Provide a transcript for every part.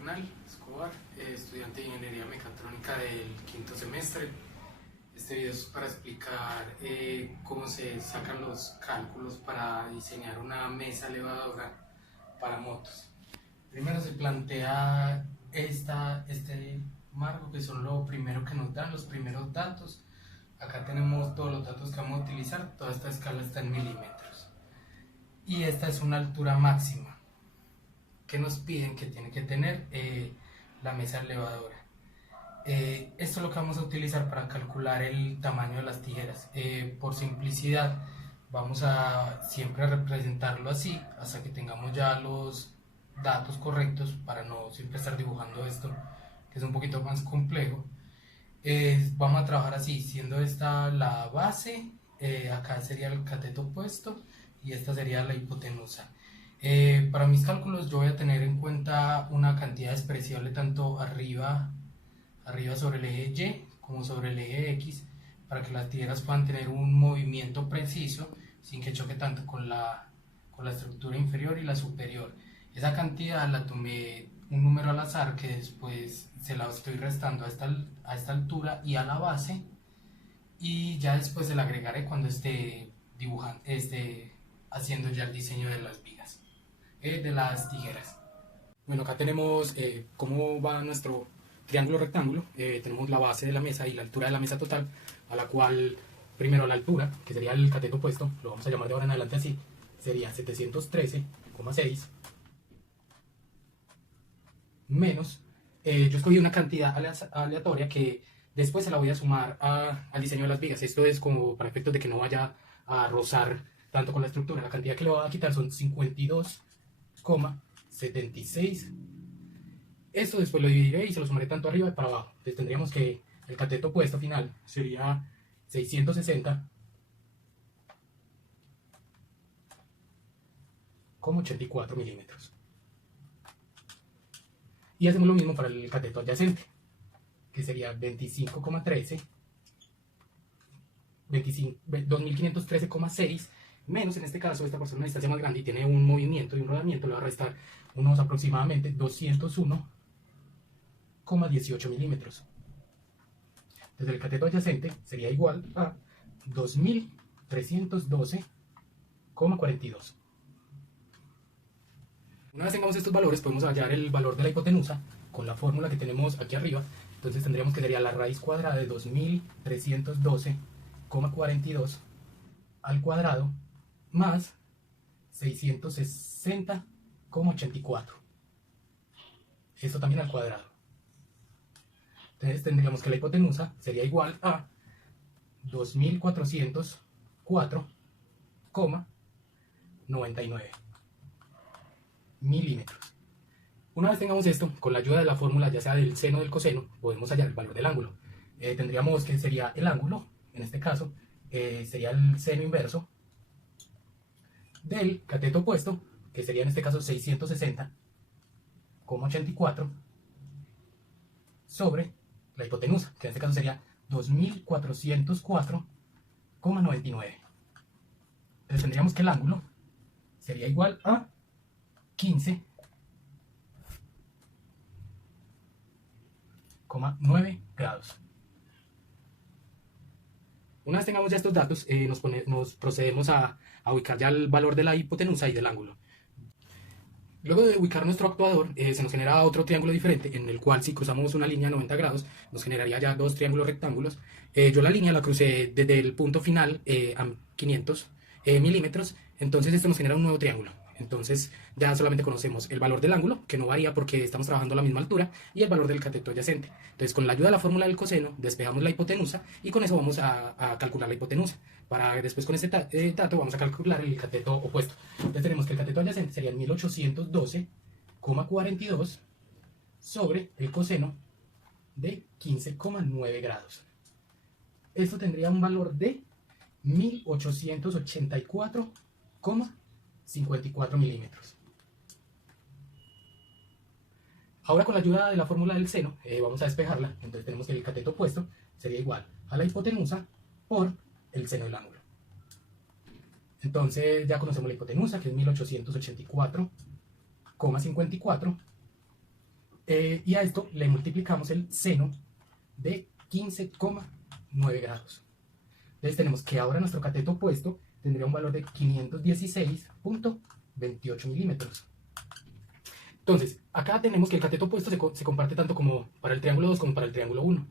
Bernal Escobar, estudiante de Ingeniería Mecatrónica del quinto semestre. Este video es para explicar cómo se sacan los cálculos para diseñar una mesa elevadora para motos. Primero se plantea este marco, que son lo primero que nos dan, los primeros datos. Acá tenemos todos los datos que vamos a utilizar. Toda esta escala está en milímetros y esta es una altura máxima que nos piden que tiene que tener la mesa elevadora. Esto es lo que vamos a utilizar para calcular el tamaño de las tijeras. Por simplicidad vamos a siempre representarlo así hasta que tengamos ya los datos correctos, para no siempre estar dibujando esto que es un poquito más complejo. Vamos a trabajar así, siendo esta la base, acá sería el cateto opuesto y esta sería la hipotenusa. Para mis cálculos yo voy a tener en cuenta una cantidad despreciable tanto arriba sobre el eje Y como sobre el eje X, para que las tijeras puedan tener un movimiento preciso sin que choque tanto con la estructura inferior y la superior. Esa cantidad la tomé un número al azar, que después se la estoy restando a esta altura y a la base, y ya después se la agregaré cuando esté haciendo ya el diseño de las vigas, de las tijeras. Bueno, acá tenemos cómo va nuestro triángulo rectángulo. Tenemos la base de la mesa y la altura de la mesa total, a la cual primero la altura, que sería el cateto opuesto, lo vamos a llamar de ahora en adelante así, sería 713,6 menos, yo escogí una cantidad aleatoria que después se la voy a sumar al diseño de las vigas. Esto es como para efectos de que no vaya a rozar tanto con la estructura. La cantidad que le voy a quitar son 52,76. Esto después lo dividiré y se lo sumaré tanto arriba y para abajo. Entonces tendríamos que el cateto opuesto final sería 660,84 milímetros. Y hacemos lo mismo para el cateto adyacente, que sería 2513,6 menos, en este caso, esta persona a una distancia más grande y tiene un movimiento y un rodamiento, le va a restar unos aproximadamente 201,18 milímetros. Entonces el cateto adyacente sería igual a 2312,42. Una vez tengamos estos valores, podemos hallar el valor de la hipotenusa con la fórmula que tenemos aquí arriba. Entonces tendríamos que sería la raíz cuadrada de 2312,42 al cuadrado más 660,84. Esto también al cuadrado. Entonces tendríamos que la hipotenusa sería igual a 2404,99 milímetros. Una vez tengamos esto, con la ayuda de la fórmula, ya sea del seno o del coseno, podemos hallar el valor del ángulo. Tendríamos que sería el ángulo, en este caso, sería el seno inverso del cateto opuesto, que sería en este caso 660,84, sobre la hipotenusa, que en este caso sería 2404,99. Entonces tendríamos que el ángulo sería igual a 15,9 grados. Una vez tengamos ya estos datos, nos procedemos a ubicar ya el valor de la hipotenusa y del ángulo. Luego de ubicar nuestro actuador, se nos genera otro triángulo diferente, en el cual si cruzamos una línea de 90 grados, nos generaría ya dos triángulos rectángulos. Yo la línea la crucé desde el punto final a 500 milímetros, entonces esto nos genera un nuevo triángulo. Entonces ya solamente conocemos el valor del ángulo, que no varía porque estamos trabajando a la misma altura, y el valor del cateto adyacente. Entonces con la ayuda de la fórmula del coseno despejamos la hipotenusa y con eso vamos a calcular la hipotenusa. Para después con este dato vamos a calcular el cateto opuesto. Entonces tenemos que el cateto adyacente sería 1812,42 sobre el coseno de 15,9 grados. Esto tendría un valor de 1884,54 milímetros. Ahora con la ayuda de la fórmula del seno vamos a despejarla. Entonces tenemos que el cateto opuesto sería igual a la hipotenusa por el seno del ángulo. Entonces ya conocemos la hipotenusa, que es 1884,54. Y a esto le multiplicamos el seno de 15,9 grados. Entonces tenemos que ahora nuestro cateto opuesto tendría un valor de 516,28 milímetros. Entonces, acá tenemos que el cateto opuesto se comparte tanto como para el triángulo 2 como para el triángulo 1.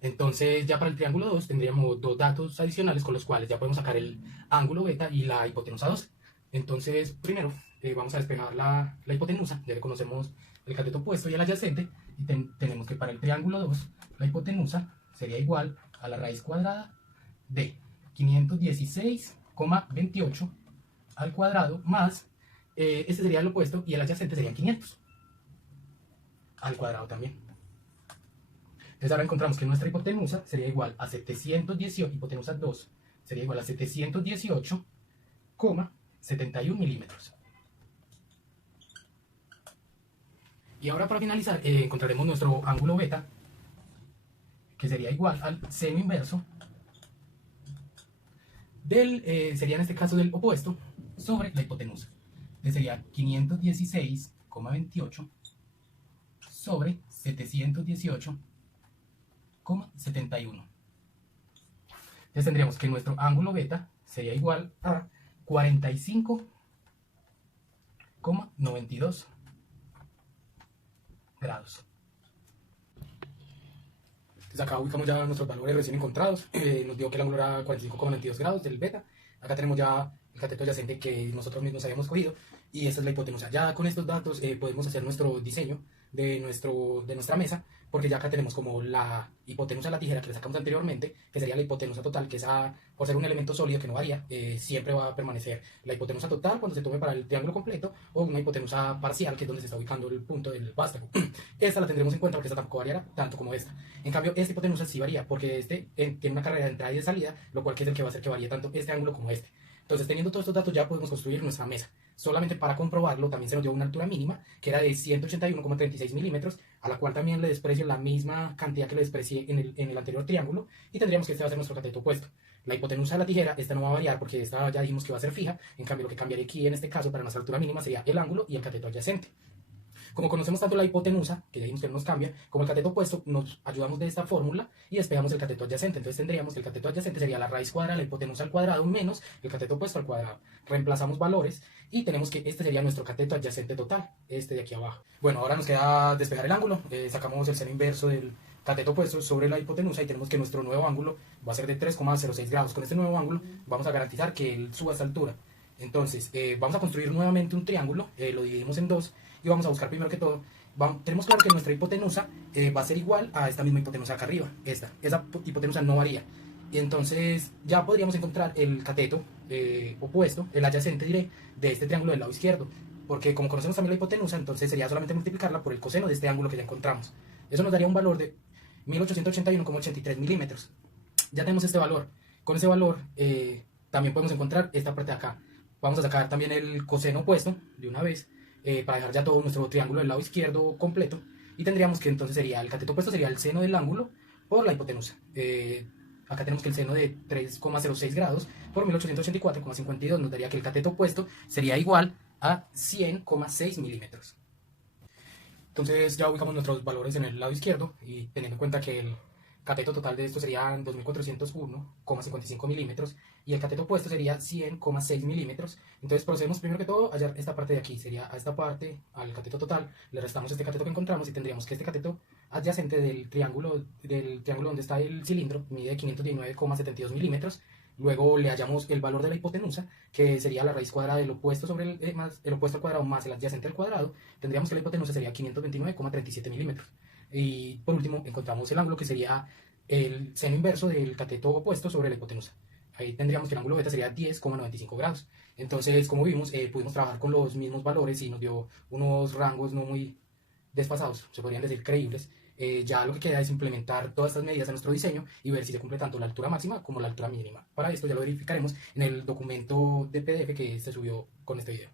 Entonces, ya para el triángulo 2 tendríamos dos datos adicionales con los cuales ya podemos sacar el ángulo beta y la hipotenusa 2. Entonces, primero vamos a despejar la hipotenusa, ya que conocemos el cateto opuesto y el adyacente, y tenemos que para el triángulo 2 la hipotenusa sería igual a la raíz cuadrada de 516,28 al cuadrado más, este sería el opuesto y el adyacente sería 500 al cuadrado también. Entonces ahora encontramos que nuestra hipotenusa sería igual a 718, hipotenusa 2 sería igual a 718,71 milímetros. Y ahora para finalizar encontraremos nuestro ángulo beta, que sería igual al seno inverso del, sería en este caso del opuesto, sobre la hipotenusa. Entonces sería 516,28 sobre 718,71. Entonces tendríamos que nuestro ángulo beta sería igual a 45,92 grados. Entonces acá ubicamos ya nuestros valores recién encontrados. Nos dio que el ángulo era 45,92 grados del beta. Acá tenemos ya el cateto adyacente que nosotros mismos habíamos cogido, y esta es la hipotenusa. Ya con estos datos podemos hacer nuestro diseño de nuestra mesa, porque ya acá tenemos como la hipotenusa de la tijera que le sacamos anteriormente, que sería la hipotenusa total, que esa, por ser un elemento sólido que no varía, siempre va a permanecer la hipotenusa total cuando se tome para el triángulo completo, o una hipotenusa parcial, que es donde se está ubicando el punto del vástago. Esta la tendremos en cuenta porque esta tampoco variará tanto como esta. En cambio, esta hipotenusa sí varía, porque este tiene una carrera de entrada y de salida, lo cual es el que va a hacer que varíe tanto este ángulo como este. Entonces, teniendo todos estos datos, ya podemos construir nuestra mesa. Solamente para comprobarlo, también se nos dio una altura mínima, que era de 181,36 milímetros, a la cual también le desprecio la misma cantidad que le desprecié en el anterior triángulo, y tendríamos que este va a ser nuestro cateto opuesto. La hipotenusa de la tijera, esta no va a variar porque esta ya dijimos que va a ser fija. En cambio, lo que cambiaría aquí en este caso para nuestra altura mínima sería el ángulo y el cateto adyacente. Como conocemos tanto la hipotenusa, que ya dijimos que no nos cambia, como el cateto opuesto, nos ayudamos de esta fórmula y despejamos el cateto adyacente. Entonces tendríamos que el cateto adyacente sería la raíz cuadrada de la hipotenusa al cuadrado menos el cateto opuesto al cuadrado. Reemplazamos valores y tenemos que este sería nuestro cateto adyacente total, este de aquí abajo. Bueno, ahora nos queda despejar el ángulo. Sacamos el seno inverso del cateto opuesto sobre la hipotenusa y tenemos que nuestro nuevo ángulo va a ser de 3,06 grados. Con este nuevo ángulo vamos a garantizar que él suba a esta altura. Entonces vamos a construir nuevamente un triángulo, lo dividimos en dos y vamos a buscar primero que todo. Tenemos claro que nuestra hipotenusa va a ser igual a esta misma hipotenusa acá arriba. Esa hipotenusa no varía. Y entonces ya podríamos encontrar el cateto opuesto, el adyacente diré, de este triángulo del lado izquierdo. Porque como conocemos también la hipotenusa, entonces sería solamente multiplicarla por el coseno de este ángulo que ya encontramos. Eso nos daría un valor de 1881,83 milímetros. Ya tenemos este valor. Con ese valor también podemos encontrar esta parte de acá. Vamos a sacar también el coseno opuesto de una vez, para dejar ya todo nuestro triángulo del lado izquierdo completo, y tendríamos que entonces sería el cateto opuesto sería el seno del ángulo por la hipotenusa. Acá tenemos que el seno de 3,06 grados por 1884,52 nos daría que el cateto opuesto sería igual a 100,6 milímetros. Entonces ya ubicamos nuestros valores en el lado izquierdo y teniendo en cuenta que el cateto total de esto sería 2401,55 milímetros y el cateto opuesto sería 100,6 milímetros. Entonces procedemos primero que todo a hallar esta parte de aquí. Sería a esta parte, al cateto total, le restamos este cateto que encontramos y tendríamos que este cateto adyacente del triángulo donde está el cilindro mide 519,72 milímetros. Luego le hallamos el valor de la hipotenusa, que sería la raíz cuadrada del opuesto sobre el opuesto al cuadrado más el adyacente al cuadrado. Tendríamos que la hipotenusa sería 529,37 milímetros. Y por último encontramos el ángulo, que sería el seno inverso del cateto opuesto sobre la hipotenusa. Ahí tendríamos que el ángulo beta sería 10,95 grados. Entonces, como vimos, pudimos trabajar con los mismos valores y nos dio unos rangos no muy desfasados, se podrían decir creíbles. Ya lo que queda es implementar todas estas medidas en nuestro diseño y ver si se cumple tanto la altura máxima como la altura mínima. Para esto ya lo verificaremos en el documento de PDF que se subió con este video.